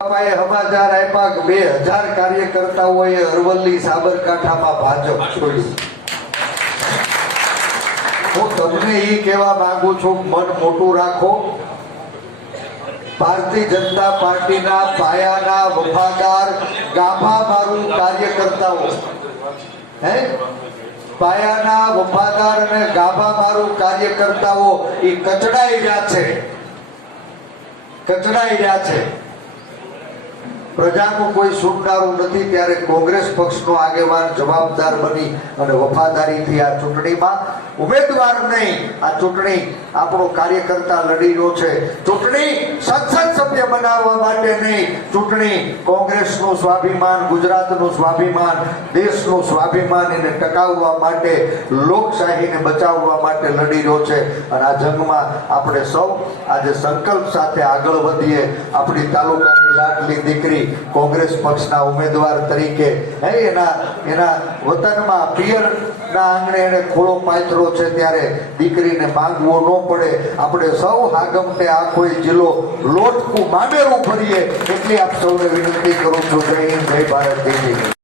બાપાએ સમાચાર અરવલ્લી સાબરકાંઠામાં ભાજપ છોડી હું તમને એ કહેવા માંગુ છું, મન મોટું રાખો. ભારતીય જનતા પાર્ટીના પાયાના વફાદાર, ગાભા મારું કાર્યકર્તાઓ. હે? પાયાના વફાદાર અને ગાભા મારું કાર્યકર્તાઓ એ કચડાઈ રહ્યા છે. કચડાઈ રહ્યા છે. પ્રજાનું કોઈ સુનનારું નથી, ત્યારે કોંગ્રેસ પક્ષનો આગેવાન જવાબદાર બની અને વફાદારીથી આ ચૂંટણીમાં. ઉમેદવાર નહીં, આ ચૂંટણી આપણો કાર્યકર્તા લડી રહ્યો છે. ચૂંટણી સંસદ સભ્ય બનાવવા માટે નહીં, ચૂંટણી કોંગ્રેસનું સ્વાભિમાન, ગુજરાતનું સ્વાભિમાન, દેશનું સ્વાભિમાન એને ટકાવવા માટે, લોકશાહીને બચાવવા માટે લડી રહ્યો છે. અને આ જંગમાં આપણે સૌ આજે સંકલ્પ સાથે આગળ વધીએ. આપણી તાલુકાની લાડલી દીકરી કોંગ્રેસ પક્ષના ઉમેદવાર તરીકે. એના એના વતનમાં પિયરના આંગણે એને ખોળો પાથરો છે ત્યારે દીકરીને માંગવો ન પડે. આપણે સૌ હાગમટે આ કોઈ જિલ્લો લોટકું માંડેરું ફરીએ એટલી આપ સૌને વિનંતી કરું છું. જય હિન્દ, જય ભારત જય.